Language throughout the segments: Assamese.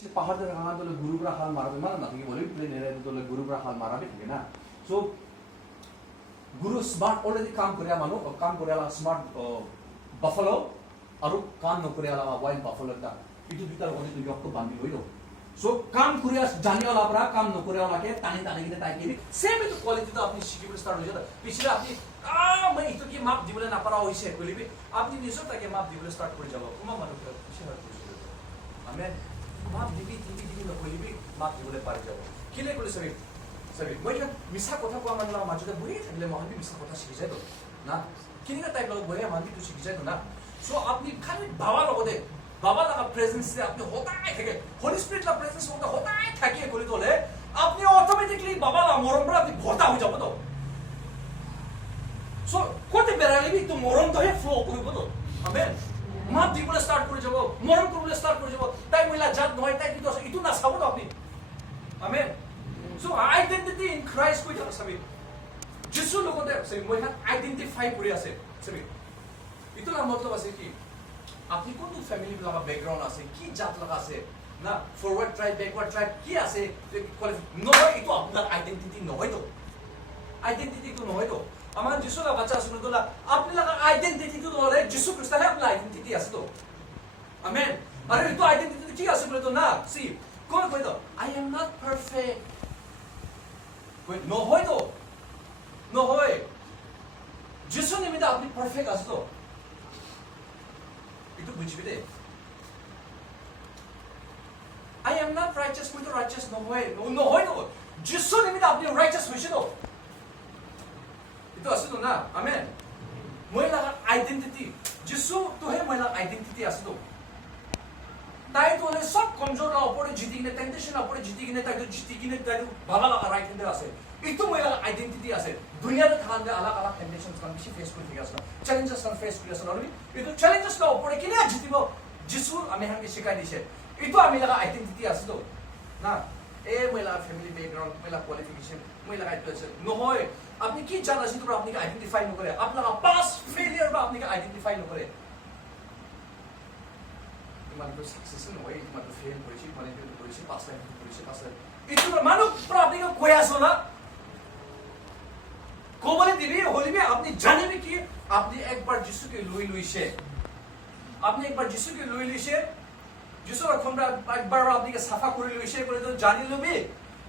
পাহাড় থেকে হাল দলে গুরুপুরা হাল মারাবে মানে না তুমি বলি প্লেন এর দলে গুরুপুরা হাল মারাবে ঠিক না সো গুরু স্মার্ট অলরেডি কাম করে মানো কাম করে আলা স্মার্ট বাফালো আর কাম ন করে আলা ওয়াইল্ড বাফালো টা ইটু ভিতর অনেক যক্ত বান্ধি হইলো সো কাম করে জানিওলা আপরা কাম ন করে আলাকে টানি টানি কিনে তাই কি সেম ইটু কোয়ালিটি তো আপনি শিখিবে স্টার্ট হয়ে যায় পিছলে আপনি मैं इतो की माप दिबले ना पारा होइसे কইলিবি আপনি নিজে তাকে মাপ দিবলে স্টার্ট করে যাব তোমা মানুষ শেয়ার করছিল আমি মাপ দিবি দিবি না কইলিবি মাপ দিবলে পারে যাব কিলে কইলে সবই সবই মই মিছা কথা কোৱা মানলা মাজতে বহি থাকিলে মহাবি মিছা কথা শিখি যায় তো না কিনিকা টাইপ লগ বহি মানবি তো শিখি যায় তো না সো আপনি খালি বাবা লগতে বাবা লাগা প্রেজেন্স সে আপনি হতাই থাকে হোলি স্পিরিট লা প্রেজেন্স হতাই থাকে কইলি তোলে আপনি অটোমেটিক্যালি বাবা লা মরমরা আপনি ভর্তা হয়ে যাব তো So, কোতে বেরালিবি তো মরম তো হে ফ্লো করিব তো আমেন মাপ দিবলে স্টার্ট করে যাব মরম করবলে স্টার্ট করে যাব তাই মহিলা জাত নয় তাই কিন্তু ইতু না সাবো তো আপনি আমেন সো আইডেন্টিটি ইন ক্রাইস্ট কই যাব সবই যিশু লগতে সবই মহিলা আইডেন্টিফাই করে আছে সবই ইতু না মতলব আছে কি আপনি কোন ফ্যামিলি লাগা ব্যাকগ্রাউন্ড আছে কি জাত লাগা আছে না ফরওয়ার্ড ট্রাইব ব্যাকওয়ার্ড ট্রাইব কি আছে নয় ইতু আপনার আইডেন্টিটি নয় তো আইডেন্টিটি তো নয় তো আমার যিশু লা বাচ্চা শুনে তোলা আপনি লাগা আইডেন্টিটি তো হলে যিশু খ্রিস্ট হে আপনার আইডেন্টিটি আছে তো আমেন আরে তো আইডেন্টিটি কি আছে বলে তো না সি কোন কই তো আই এম নট পারফেক্ট কই নো হয় তো নো হয় যিশু নিমিত্তে আপনি পারফেক্ট আছে তো একটু বুঝবি দে আই এম নট রাইচাস কই তো রাইচাস নো হয় তো যিশু নিমিত্তে আপনি রাইচাস হইছে তো itu asito na amen moila identity jisu to he moila identity asito tai to le sob komjor la opore jitigine temptation la opore jitigine tai to jitigine tai bhala la right hand ase itu moila identity ase dunia ta khande alag alag temptations kan bishi face kori ase challenges kan face kori ase nori itu challenges la opore kine jitibo jisu ami hanke shikai dise itu ami laga identity asito na ए मोला फैमिली बैकग्राउंड मोला क्वालिफिकेशन मोला गाइड करছে নহয় আপনি কি জানা আছে তো আপনি আইডেন্টিফাই ন করে আপনার পাস ফেলিয়ার বা আপনি আইডেন্টিফাই ন করে তোমার তো সাকসেস নয় তোমার তো ফেল করেছি মানে তো করেছি পাস লাইন করেছি পাস লাইন itu মানুষ পুরো আপনি কই আসো না কোবলে দিবি হলিবে আপনি জানেন কি আপনি একবার যিশুকে লই লইছে আপনি একবার যিশুকে লই লইছে যিশু আমরা একবার আপনাকে সাফা করে লইছে করে তো জানি লবি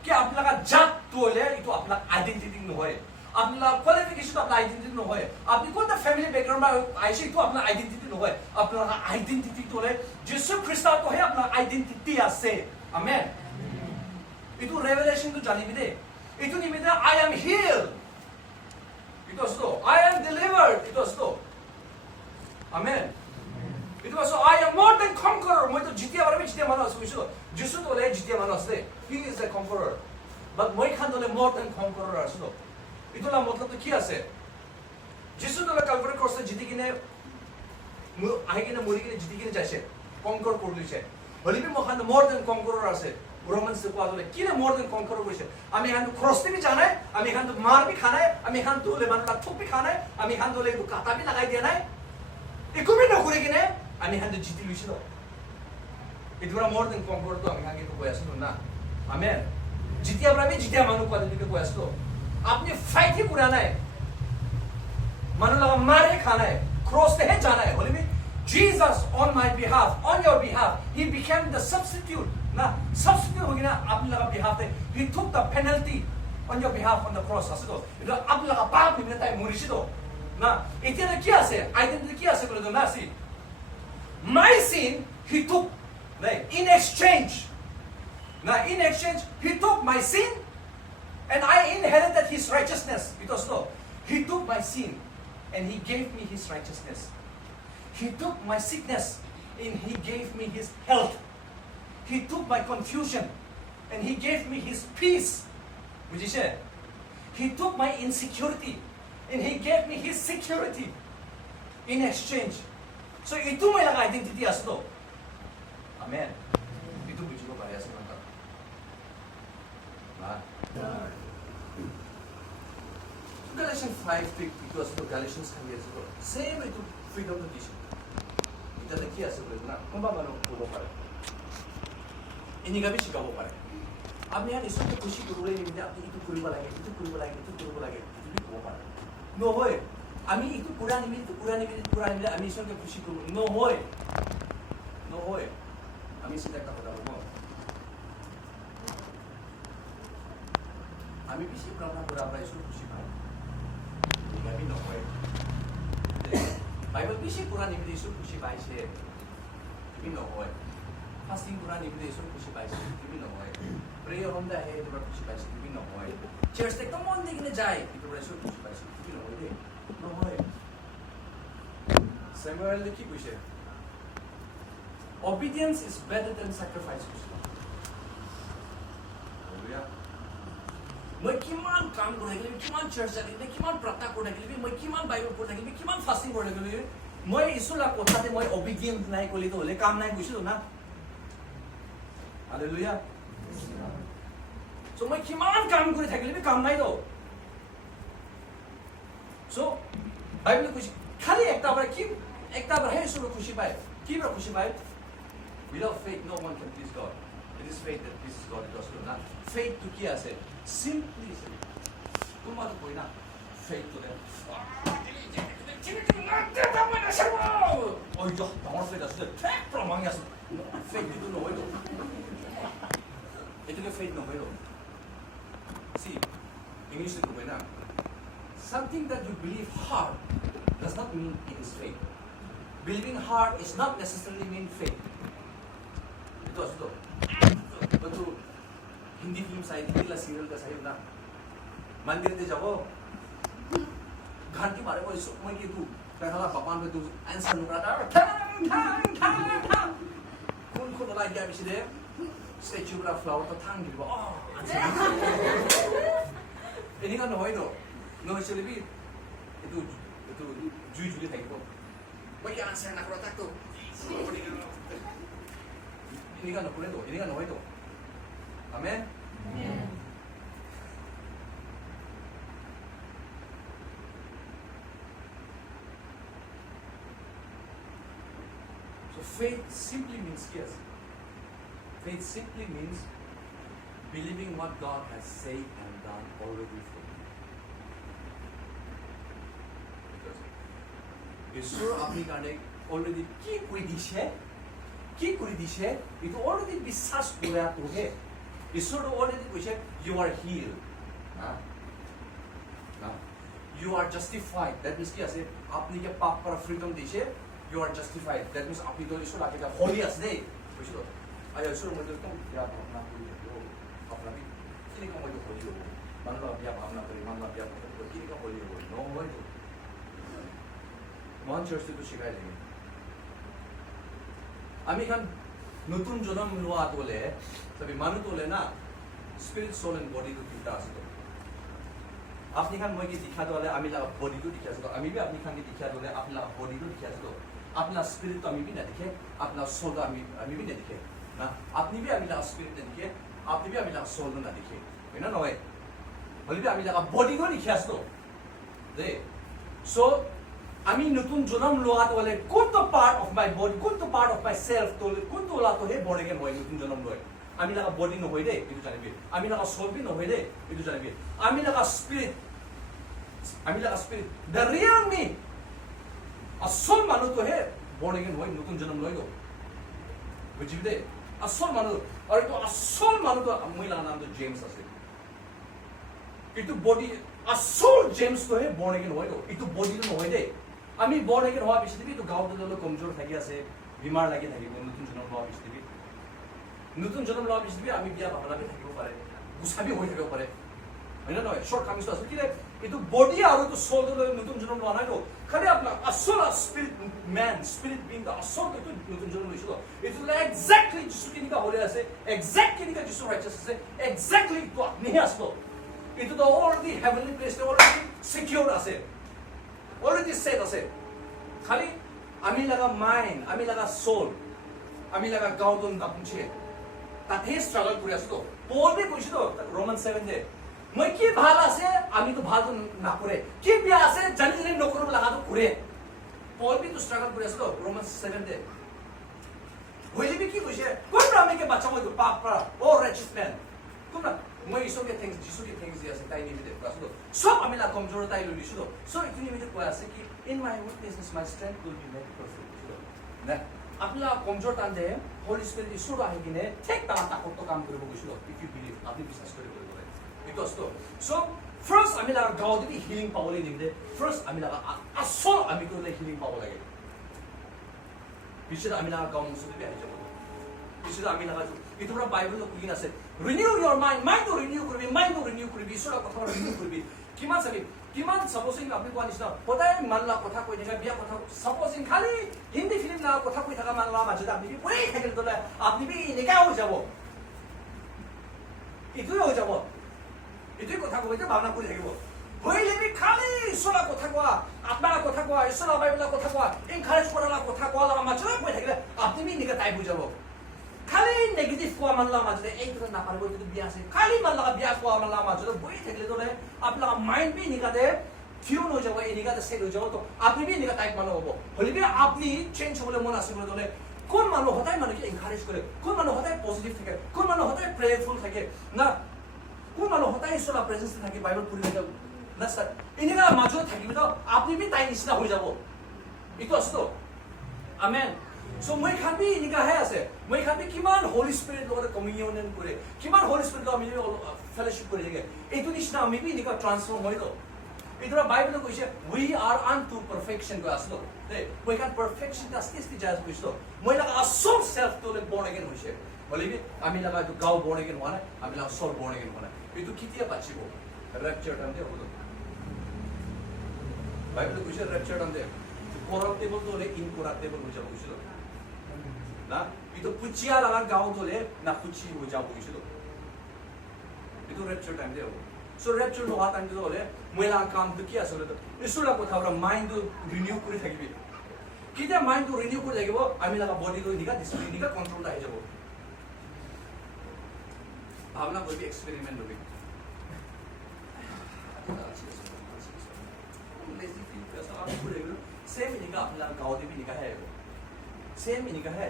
কি আপনারা জাত তোলে ইতো আপনার আইডেন্টিটি নহয় আপনার কোয়ালিফিকেশন আপনার আইডেন্টিটি নহয় আপনি কোনটা ফ্যামিলি ব্যাকগ্রাউন্ড বা আইছে ইতো আপনার আইডেন্টিটি নহয় আপনার আইডেন্টিটি তোলে যিশু খ্রিস্ট তো হে আপনার আইডেন্টিটি আছে আমেন ইতো রেভেলেশন তো জানিবি দে ইতো নিমিতে আই এম হিল ইতো তো আই এম ডেলিভার্ড ইতো তো আমেন itu so I am more than conqueror moi to jitia barami jitia mano asu isu jisu to le jitia mano ase he is a conqueror but moi khan to le more than conqueror asu to itu la matlab to ki ase jisu to le calvary cross jiti kine ahi kine mori kine jiti kine jaise conquer korliche holibi mo khan more than conqueror ase romans se koa to le kine more than conqueror korise ami khan cross te bhi jana hai ami khan to mar bhi khana hai ami khan to le man ka thuk bhi khana hai ami khan to le kata bhi lagai dena hai ikumi na kore kine আমি হাতে জিতি লইছিল এটুরা মোর দেন কমফোর্ট তো আমি আগে তো কই আসলো না আমেন জিতিয়া ব্রামি জিতিয়া মানু কোয়ালে দিকে কই আসলো আপনি ফাইট হি পুরা নাই মানু লাগা মারে খানা है क्रॉस पे है जाना है बोले भी Jesus on my behalf on your behalf he became the substitute ना सब्स्टिट्यूट हो गया आप लगा बिहाफ है ही took the penalty on your behalf on the cross আসলো এটা आप लगा पाप নিতে তাই মরিছিল না এটা কি আছে আইডেন্টিটি কি আছে বলে তো না সি my sin he took in exchange now in exchange he took my sin and I inherited his righteousness because no he took my sin and he gave me his righteousness he took my sickness and he gave me his health he took my confusion and he gave me his peace which is it he took my insecurity and he gave me his security in exchange so itu may lang identity as to amen itu buji ko parehas naman ta Galatians 5 itu as to Galatians kan yes to same itu freedom to teach এটা কি আছে বলে না কোন বা মানুষ বলতে পারে এনেকা বি শিকাব পাৰে আপনি ইয়াত ঈশ্বৰকে খুশি কৰিবলৈ নিমিলে আপনি ইটো কৰিব লাগে ইটো কৰিব লাগে ইটো কৰিব লাগে ইটো বি ক'ব পাৰে নহয় আমি ইটো পুৰা নিমিলে আমি ঈশ্বৰকে খুশি কৰিব নহয় আমি চিন্তা এটা কথা হ'ব আমি বেছি প্ৰাৰ্থনা কৰাৰ পৰা ঈশ্বৰ খুশি পায় এনেকা বি নহয় বাইবেল বেছি পুৰা নিমিলে ঈশ্বৰ খুশি পাইছে তুমি নহয় ফাস্টিং পুৰা নিমিলে ঈশ্বৰ খুশি পাইছে তুমি নহয় প্ৰেয়াৰ হন্দা হে তোমাৰ খুশি পাইছে তুমি নহয় চাৰ্চ একদম মন দি কিনে যায় কিন্তু ঈশ্বৰ খুশি পাইছে তুমি নহয় দেই নহয় Samuel কি কৈছে obedience is better than sacrifice মই কিমান কাম কৰি থাকিলে কিমান চাৰ্চ থাকিলে কিমান প্ৰাৰ্থনা কৰি থাকিলে মই কিমান বাইবেল পঢ়ি থাকিলে কিমান ফাস্টিং কৰি থাকিলে মই ঈশ্বৰৰ কথাতে মই অবিডিয়েন্ট নাই কৰিলে তো হলে কাম নাই গৈছিলো না হালেলুয়া সো মই কিমান কাম কৰি থাকিলে কাম নাই তো সো বাইবেল কৈছে খালি একটা বাৰ হে ঈশ্বৰ খুশি পায় কি বাৰ খুশি পায় without faith no one can please God it is faith that pleases God it was not faith to কি আছে simply তোমার কই না faith to them oi jo তোমার faith আছে ঠিক প্রমাণ আছে faith to no হইলো এটাকে faith no হইলো see english to কই না something that you believe hard does not mean it is faith believing hard is not necessarily mean faith itu asal betul Hindi film side Hindi serial का साइड ना मंदिर ते जाओ घंटी मारे वो इस मैं की तू कहला भगवान पे तू आंसर नुकरा था कौन लाइक गया बिच दे स्टैच्यू का फ्लावर तो थांग गिरबो एनी का नहोय नो एक्चुअली भी itu जुई थाइको मैं आंसर नुकरा था तो ini kan boleh tuh ini kan नहोय तो Amen? Amen. So faith simply means yes. Faith simply means believing what God has said and done already for you. ঈশ্বৰ আপনি কাৰণে already কি কৰি দিছে itu already বিশ্বাস কৰা তোহে ঈশ্বৰ already কৈছে you are healed you are justified that means কি আছে আপনি কে পাপ পৰা freedom দিছে you are justified that means আপনি তো ঈশ্বৰ আগে holy আছে দেই বুঝছো আয় ঈশ্বৰ মধ্যে তো ইয়া ভাবনা কৰি দিও আপনাকে কি কা মধ্যে holy হ'ব মানবা বিয়া ভাবনা কৰি মানবা বিয়া কৰি কি কা holy হ'ব নো হয় তো মন চাৰ্চ তো শিখাই দিই আমি খান নতুন জন্ম লোৱা তোলে তবে মানুহ তোলে না স্পিরিট সোল এন্ড বডি তো দুটা আছে আপনি খান মই কি দিখা দলে আমি লাগা বডি তো দিখা আছে আমি भी আপনি খান কি দিখা দলে আপনি লাগা বডি তো দিখা আছে अपना स्पिरिट तो আমি भी ना दिखे अपना सोल तो আমি भी ना दिखे ना আপনি भी আমি লাগা स्पिरिट না दिखे আপনি भी আমি লাগা सोल না दिखे है ना নয় বলি भी আমি লাগা বডি তো দিখা আছে তো দে সো আমি নতুন জন্ম লোৱা তোলে কোনটো পার্ট অফ মাই বডি কোনটো পার্ট অফ মাই সেলফ তোলে কোনটো ওলা তো হে বডি কে মই নতুন জন্ম লয় আমি লাগা বডি নহয় দে এটো জানিবি আমি লাগা সোল বি নহয় দে এটো জানিবি আমি লাগা স্পিরিট দ্য রিয়েল মি আসল মানুহ তো হে বডি কে নহয় নতুন জন্ম লয় গো বুঝিবি দে আসল মানুহ আৰু তো আসল মানুহ তো মই লাগা নাম তো জেমস আছে এটো বডি আসল জেমস তো হে বডি কে নহয় গো এটো বডি তো নহয় দে আমি বডি কে হোৱা পিছতে তো গাঁৱত দলে কমজোৰ থাকি আছে বিমাৰ লাগি থাকিব নতুন জন্ম লোৱা পিছতে নতুন জন্ম লোৱা পিছতে আমি বিয়া ভাবনা বি থাকিব পাৰে গুছাবি হৈ থাকিব পাৰে হয় না নহয় শৰ্ট কামিজ আছে কি এটো বডি আৰু তো সোল দলে নতুন জন্ম লোৱা নাই তো খালি আপনা আসল স্পিরিট বিং দা আসল তো নতুন জন্ম লৈছিল এটো এক্স্যাক্টলি যিশু কিনিকা হলে আছে এক্স্যাক্ট কিনিকা যিশু রাইচাস আছে এক্স্যাক্টলি তো আপনি আসলো এটো তো already heavenly place already secure আছে অলরেডি সেট আছে খালি আমি লাগা মাইন্ড আমি লাগা সোল আমি লাগা গাউদন দাপুছে তাতে স্ট্রাগল কৰি আছো তো পলবি কৈছো তো রোমান 7 দে মই কি ভাল আছে আমি তো ভাল না করে কি বিয়া আছে জানি জানি নকরব লাগা তো করে পলবি তো স্ট্রাগল কৰি আছো তো রোমান 7 দে होइले भी की होइसे कोनरा आमी के बच्चा मोइ पापरा ओ रिच मैन कोनरा মই ইসকে থ্যাঙ্কস যিশুকে থ্যাঙ্কস দিয়াছে তাই নিমিতে কাসলো সব আমি লা কমজোর তাই লইছো সো ইতু নিমিতে কয় আছে কি in my weaknesses my strength will be made perfect না আপলা কমজোর টানদে হোলি স্পিরিট ইসুর আহি কিনে ঠিক তা তাকত কাম কৰিব গৈছিল ইফ ইউ বিলিভ আপনি বিশ্বাস কৰিব লাগে ইটো আছে সো ফার্স্ট আমি লা গাও দিবি হিলিং পাবলে নিমিতে ফার্স্ট আমি লা আসল আমি কোলে হিলিং পাব লাগে বিশেষ আমি লা গাও মুসু দিবি আহি যাব বিশেষ আমি লা itu pura Bible lo kuyin ase renew your mind to renew koribi sura kotha renew koribi kiman supposing apni ko anishna hotai manla kotha koi daga biya kotha supposing khali hindi film la kotha koi thaga manla majida apni ki puri thakil dole apni bi nika ho jabo itu kotha koi te bhavna kori thakibo hoile bi khali sura kotha koa atmara kotha koa isura Bible kotha koa encourage korala kotha koa la majida koi thakile apni bi nika tai bujabo खाली नेगेटिव को मनला माजले एक तो ना पारबो तो बिया से खाली मनला बिया को मनला माजले बोई थकले तो ले आपला माइंड भी निकादे ट्यून हो जाओ निकादे सेट हो जाओ तो आपनी भी निका टाइप मानो होबो होली भी आपनी चेंज होले मन आसे बोले तो ले কোন মানো হতাই মানে কি এনকারেজ করে কোন মানো হতাই পজিটিভ থাকে কোন মানো হতাই প্রেয়ারফুল থাকে না কোন মানো হতাই ঈশ্বরের প্রেজেন্স থাকে বাইবেল পড়ি থাকে না স্যার ইনিকা মাঝে থাকিবি তো আপনি भी তাই নিচিনা হৈ যাব ইটো আছে তো আমেন So moi khan bi nika hai ase moi khan bi kiman holy spirit logore communion kore kiman holy spirit ami fellowship kore ge etu nishna ami bi nika transform hoi to idra bible ko ise we are unto perfection ko aslo de moi khan perfection ta asti jaz buisto moi la asol self to le born again hoise bole bi ami la to gao born again hona ami la soul born again hona etu kitia pachibo rapture tam de hodo bible ko ise rapture tam de corruptible to le incorruptible ho jabo buisto ना इतो पुचिया लगा गाँव तो ले ना पुची हो जाओ बुझे तो इतो रेप्चर टाइम दे हो सो रेप्चर लो हाथ टाइम तो ले मेरा काम तो किया सोले तो इसुला को था माइंड तो रिन्यू करे थकी भी कितना माइंड तो रिन्यू करे थकी वो आमी लगा बॉडी तो निका डिसिप्लिन निका कंट्रोल दा है जब भावना कोई भी एक्सपेरिमेंट होगी लेजी फील कैसा आप पूरे सेम निका अपना गाँव दे भी निका है सेम निका है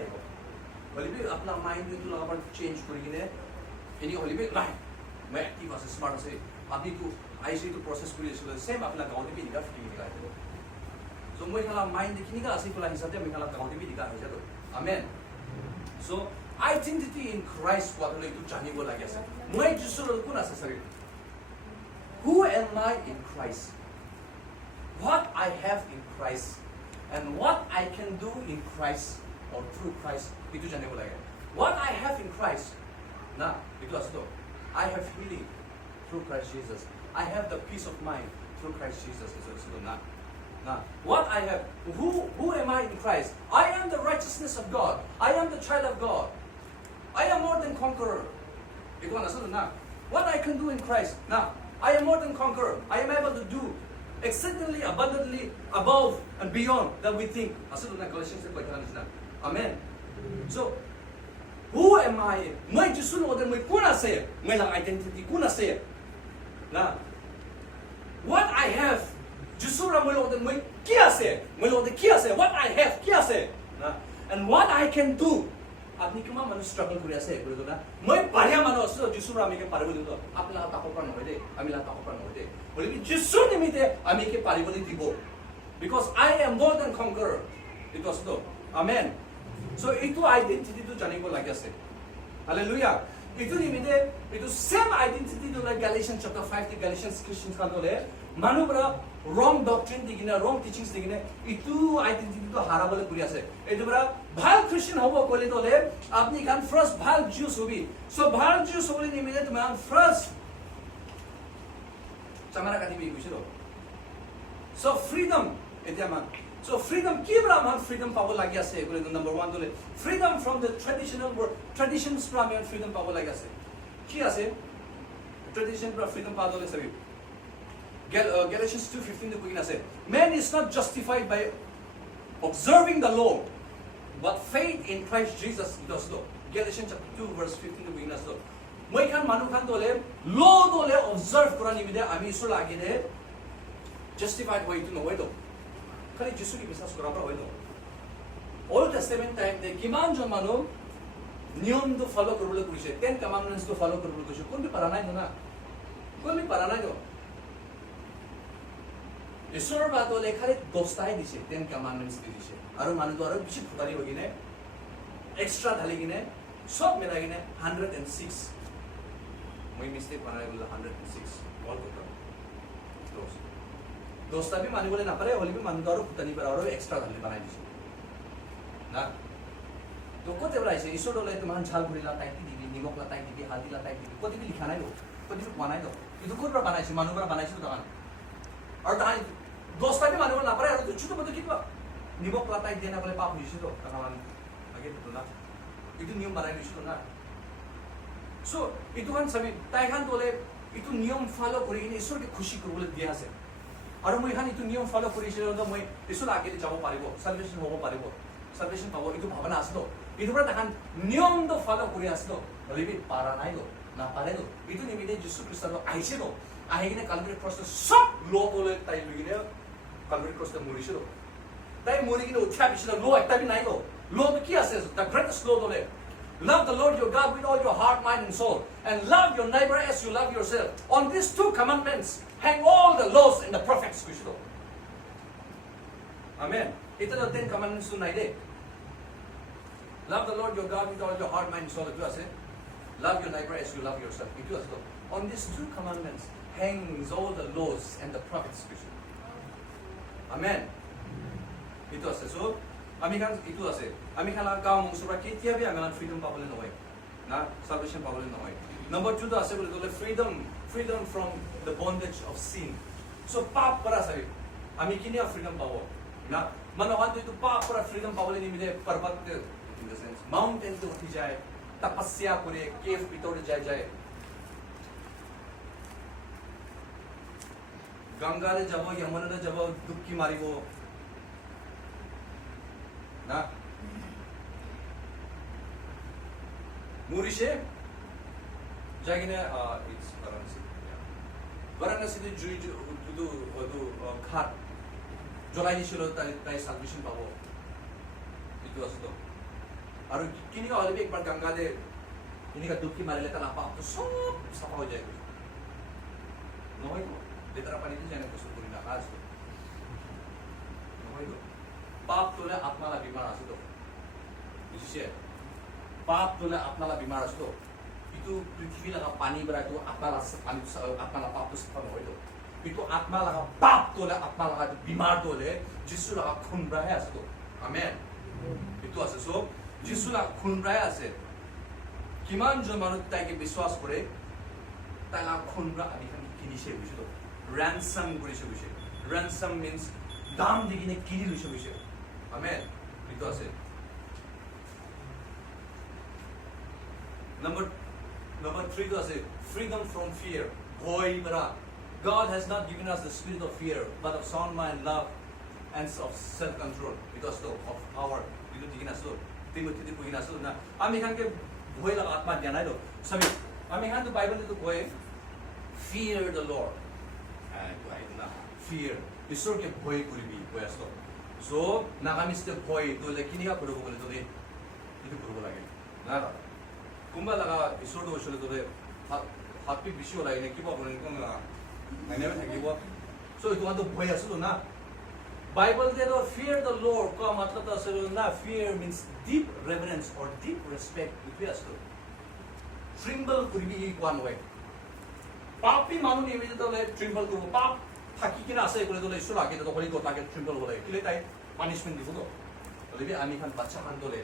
होली भी अपना माइंड में तो लगा चेंज करेंगे यानी होली भी राइट मैं एक्टिव आसे स्मार्ट आसे अभी तो आईसी तो प्रोसेस करिए सो सेम अपना गाँव भी निका फीलिंग निका है सो मैं खाला माइंड देखने का आसे कोला हिसाब से मैं खाला गाँव भी निका है तो आमेन सो आइडेंटिटी इन क्राइस्ट वाला ले तो जाने को लगे से मैं जिससे लोग को ना से सके who am I in Christ what I have in Christ and what I can do in Christ or through Christ itu jane ko lage what I have in Christ na itu asto I have healing through Christ Jesus I have the peace of mind through Christ Jesus itu asto na what I have who am I in Christ I am the righteousness of God I am the child of God I am more than conqueror itu asto na what I can do in Christ na I am more than conqueror I am able to do exceedingly abundantly above and beyond that we think asal na Galatians ko ita na amen so who am I मैं जिसु नो दे मैं कौन से मैं ला identity कौन से ना what I have जिसु रा मैं लो दे मैं क्या से what I have क्या से ना and what I can do আপনি কিমা মানুষ স্ট্রাগল করে আছে বলে তো না মই পারিয়া মানুষ আছে যিশু আমি কে পারিব দিও আপলা তাকপরা নয় দে আমি লা তাকপরা নয় দে বলে কি যিশু নিমিতে আমি কে পারিব দিব because I am more than conqueror it was no amen so itu identity to জানিব লাগে আছে hallelujah itu নিমিতে itu same identity to like Galatians chapter 5 the Galatians Christians ka dole মানুবরা wrong doctrine দিগিনা wrong teachings দিগিনা itu identity to হারাবলে করি আছে এতবরা ভাল খ্রিস্টান হবো কইলে দলে আপনি কান ফার্স্ট ভাল জিউস হবি সো ভাল জিউস হবলে নিমিতে তুমি ফার্স্ট চামারা কাটি বি বুঝছো সো ফ্রিডম এটা মান সো ফ্রিডম কি বলা মান ফ্রিডম পাবো লাগি আছে কইলে নাম্বার 1 দলে freedom from the traditions from your freedom পাবো লাগি আছে কি আছে ট্র্যাডিশন ফ্রম ফ্রিডম পাবো দলে সবই Galatians 2:15 the begin say man is not justified by observing the law but faith in Christ Jesus does so Galatians chapter 2 verse 15 the begin so moi kan manu kan dole law dole observe kora nimide ami isu lagi de justified hoy to no hoy to khali jisu ki biswas kora hoy to Old Testament time de kiman jon manu নিয়ম তো ফলো কৰিবলৈ কৈছে 10 কমান্ডমেন্টস তো ফলো কৰিবলৈ কৈছে কোনটো পাৰা নাই না কোনটো পাৰা নাই ঈশ্বৰৰ বাতলে খালি 10টাই দিছে 10 কমান্ডমেন্টস দিছে আৰু মানুহটো আৰু বেছি ফুটালি হৈ কিনে এক্সট্ৰা ঢালি কিনে সব মিলাই কিনে 106 মই মিস্টেক বনাই গ'ল 106 অল কথা 10টা বি মানিবলৈ নাপাৰে হলিবি মানুহটো আৰু ফুটানি পাৰা আৰু এক্সট্ৰা ঢালি বনাই দিছে না तो कोते बलाइसे ईश्वर डोले तुमान झाल भुरिला टाइप दिबी निमक ला टाइप दिबी हल्दी ला टाइप दिबी कोते भी लिखा नाही दो कोते भी बनाई दो ये तो कोत पर बनाइसे मानु पर बनाइसे तो और ताई दोस्ता भी मानु ना परे तो छुटो मत कितवा निमक ला टाइप देना बोले पाप हुइसे तो तकामान आगे तो ना itu नियम बनाइ दिसो ना सो itu kan सबै ताई खान तोले itu नियम फॉलो কৰি কিনে ईश्वर के खुशी কৰিবলৈ দিয়া আছে আৰু মই খান itu নিয়ম ফলো কৰিছে তো মই ईश्वर আগে যাব পাৰিব সালভেশন হ'ব পাৰিব সালভেশন পাব itu ভাবনা আছে তো itu pura takan নিয়ম তো ফলো কৰি আসলো হলিবি পাৰা নাই গো না পারে গো itu নিমিতে যিশু খ্রিস্ট তো আইছে তো আহি কিনে কালভারি ক্রস সব লো বলে তাই লইনে কালভারি ক্রস তে মরিছে তো তাই মরি কিনে উঠা বিছিল লো একটা বি নাই গো লো তো কি আছে the greatest law দলে love the Lord your God with all your heart mind and soul and love your neighbor as you love yourself on these two commandments hang all the laws and the prophets বিছিল amen এটা তো 10 commandments তো নাই দে Love the Lord your God with all your heart, mind, and soul. Itu ase. Love your neighbor as you love yourself. Itu ase. On these two commandments hangs all the laws and the prophets. Amen. Itu ase. So, ami kan itu ase. Ami kan kaum musura ketia bi ami kan freedom pabole noy. Na salvation pabole noy. Number 2 to ase bole tole freedom from the bondage of sin. So pap para sabi. Ami kini freedom pabo. Na manohan to itu pap para freedom pabole ni mide parbat in the sense mountain to uthi jaye tapasya kore cave bitore jaye ganga re jabo yamuna re jabo dukki maribo na murishe jagine it's varanasi to ghat jolai dishilo tai salvation pabo itu asto और किन्हीं का ऑलिव एक बार गंगा दे किन्हीं का दुखी मारे लेता ना पाप तो सब सफा हो जाएगा नॉय को लेतरा पानी तो जाने को सुपुरी ना आज तो नॉय को पाप तो ले आत्मा ला बीमार आसे तो इसे पाप तो ले आत्मा ला बीमार आसे तो itu पृथ्वी लगा पानी बरा तो आत्मा ला पाप तो सफा नॉय तो itu आत्मा लगा पाप तो ले आत्मा लगा बीमार तो ले जिसु लगा खून रहा है आसे तो आमेन itu आसे सो যিশুলা খুনৰাই আছে কিমান জন মানুহ তাইকে বিশ্বাস কৰে তাইলা খুনৰা আদিখান কিনিছে বুজিলো ransom কৰিছে বুজিছে ransom means দাম দি কিনে কিনি লৈছে বুজিছে আমেন এইটো আছে number 3 তো আছে freedom from fear ভয় পৰা God has not given us the spirit of fear but of sound mind love and of self control because of power itu দিকিনা আছে Timothy di puina so na ami kan ke bhoy la atma dhyan ai do sabi ami kan to bible to boy fear the Lord to ai na fear isor ke bhoy kuribi boy asto so nagami ste bhoy to lekini ka puro bole to de itu puro lage na kumba laga isor do shole to de happy bisho la ne kiba bole ko na ane me thakibo so itu to bhoy asto na Bible says, fear the Lord. Ka matlab ta asal na fear means deep reverence or deep respect. Itu asto. Tremble kuribi one way. Papi manu ni me to le tremble kuro. Pap thaki kina asai kore to le isur age to holi to tage tremble hole. Kile tai punishment dibo to. Lebi ami kan bacha han to le.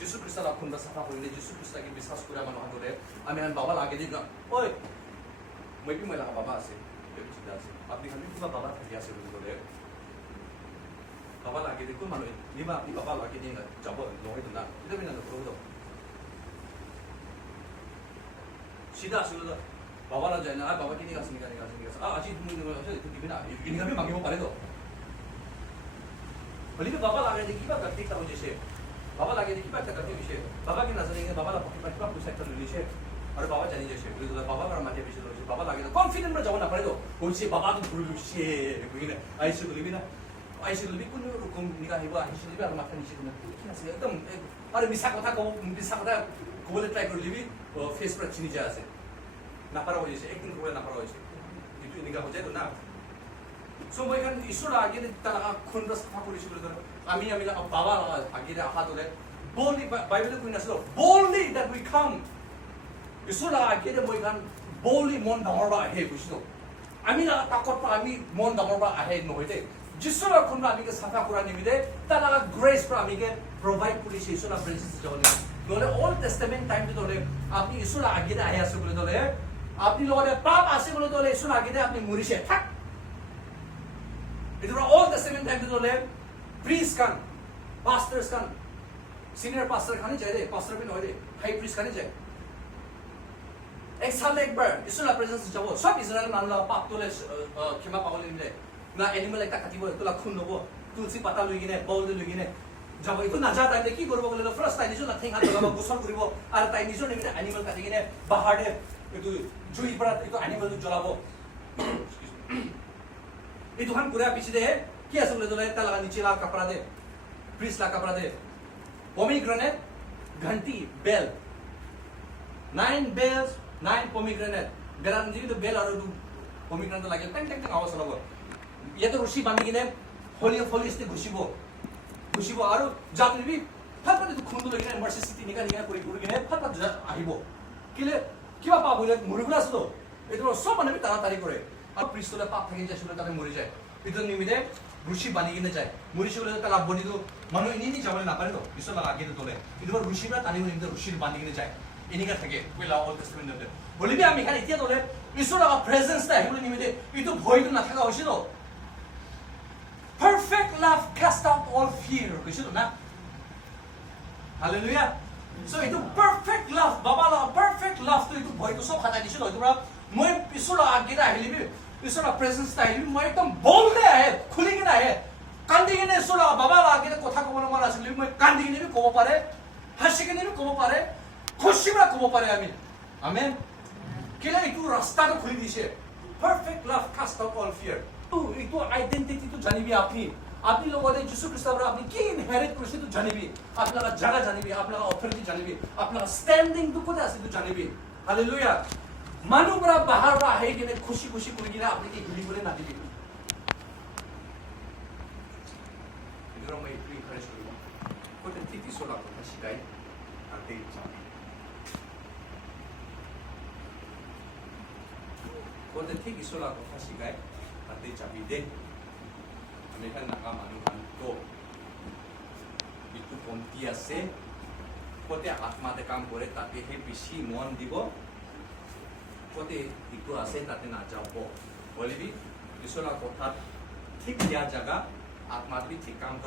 Jisu Christ la khunda safa hoile Jisu Christ ki biswas kura manu han to le. Ami han baba lage di na. Oi. Moi pi moi la baba ase. Lebi chida ase. Apni kan ki baba thaki ase to le. Baba lagi di ko mano ni ba ni baba lagi ni na jabo loy to na ito bin na pro to sida sulo to baba la jai na baba kini ka sini ka aji tumi ni ka ito kibina ini kami mangi mo pare to bali baba lagi di kiba karti ka ho jese baba lagi di kiba karti विषय baba ki nazar inge baba la paki paki paki sector लीजिए और बाबा जानी जैसे बोले तो बाबा का माथे पीछे तो बाबा लगे तो कॉन्फिडेंट में जाओ ना पड़े तो कोई से बाबा तो भूल से कोई ना ऐसे बोली भी ना আইছিল বি কোনো ৰকম নিকা আহিব আহিছিল বি আৰু মাথা নিচে কি আছে একদম আৰু মিছা কথা ক'বলৈ ট্ৰাই কৰি দিবি ফেচ পৰা চিনি যায় আছে নাপাৰা হৈ আছে একদিন ক'বলৈ নাপাৰা হৈছে এইটো এনেকা হৈ যায় না চ' মই এখন ঈশ্বৰ আগেৰে তাৰ খুন্দ চাফা কৰিছোঁ বুলি ধৰ আমি বাবা আগেৰে আশা তোলে boldly বাইবেলে কৈ নাছিল boldly that we come ঈশ্বৰ আগেৰে মই এখন boldly মন ডাঙৰ বা আহে বুজিছো আমি তাকত পৰা আমি মন ডাঙৰ বা আহে নহয় দে যিশ্বৰৰ খুন্দ আমিকে চাফা কৰা নিমিলে তাৰ গ্ৰেছ পৰা আমিকে প্ৰভাইড কৰিছে ঈশ্বৰৰ প্ৰেজেন্স যাবলৈ নহ'লে অল্ড টেষ্টামেণ্ট টাইমটো হ'লে আপুনি ঈশ্বৰৰ আগেৰে আহি আছে বুলি হ'লে আপনি লগতে পাপ আছে বুলি হ'লে ঈশ্বৰৰ আগেৰে আপুনি মৰিছে থাক এইটো অল্ড টেষ্টামেণ্ট টাইমটো হ'লে প্ৰিষ্ট কান পাষ্টাৰ্ছ কান সিনিয়র पास्टर खाने चाहिए पास्टर भी नहीं हाई प्रीस्ट खाने चाहिए एक साल में एक बार इसुला प्रेजेंस जाबो सब इजराइल मानला पाप तोले क्षमा पावले निले ना एनिमल एक काटिबो तोला खून नबो तुलसी पाता लगिने बौल लगिने जाबो इतो ना जा टाइम की करबो गले फर्स्ट टाइम निजो नथिं हात लगाबो गुसल करिबो आर टाइम निजो निमिते एनिमल काटिगिने बाहाडे इतो जुई परा इतो एनिमल जलाबो इतो हम पूरा पीछे दे की असले दले तला नीचे ला कपड़ा दे प्रीस्ट ला कपड़ा दे pomegranate, घंटी, bell. 9 bells, 9 pomegranate. Beran jadi tu bell aru tu pomegranate lagi. Teng teng teng awas lagu. Ia tu rusi bandi gini, holy este gusibo aru jam ni bi. Pat itu khundu lagi ni mercy city ni kan puri gini. Pat ahibo. Kile kiba pa boleh murugla sudo. Itu सब mana bi tara tari kore. Aru priest le pap thagi jai sudah tapi muri jai. Itu ni mide Rushi बानी किने जाए मुरिशी बोले तो लाभ बनी तो मनो इन्हीं जावले ना पारे तो इसो लगा के तो तोले इधर रुषि ना तानी बोले इधर रुषि बानी किने जाए इन्हीं का थके कोई लाभ ऑल टेस्टमेंट दे बोले भी आमी खान इतिया तोले इसो लगा प्रेजेंस ता है बोले निमिते इतो भय तो ना थका होशी तो perfect love cast out all fear किसी तो ना हालेलुया so इतो perfect love बाबा ला perfect love तो इतो भय तो सब खाता किसी तो इतो मैं इसो लगा के ता है लिबी इसोरा प्रेजेंस ताई मैं एकदम बोल्ड है खुली के ना है कांदी के ने इसोरा बाबा लागे तो कथा को मन आसले मैं कांदी के ने भी कोबो पारे हसी के ने भी कोबो पारे खुशी में कोबो पारे आमीन आमेन केला इतु रास्ता तो खुली दिसे perfect love cast out all fear तो इतु आइडेंटिटी तो जानिबी आपनी लोगों ने यीशु ख्रिस्ट पर आपनी की इनहेरिट करसे तो जानिबी आपला जगह जानिबी आपला ऑथोरिटी जानिबी आपला स्टैंडिंग तो कोते आसे तो जानिबी हालेलुया मानु बरा बाहर रा है कि ने खुशी खुशी कोई गिना आपने की गुली बोले ना दी इधर मैं प्री फ्रेश करूंगा कोते तीती सोला को शिकाय आते चाबी कोते तीती सोला को शिकाय आते चाबी दे हमें kan नाका मानु kan तो itu pontia se कोते आत्मा ते काम करे ताते हे बेसी मन दिबो कोते इतो आसे ताते ना जाबो बोलिबी इसोला कोठा ठीक दिया जगह आत्मा भी ठीक काम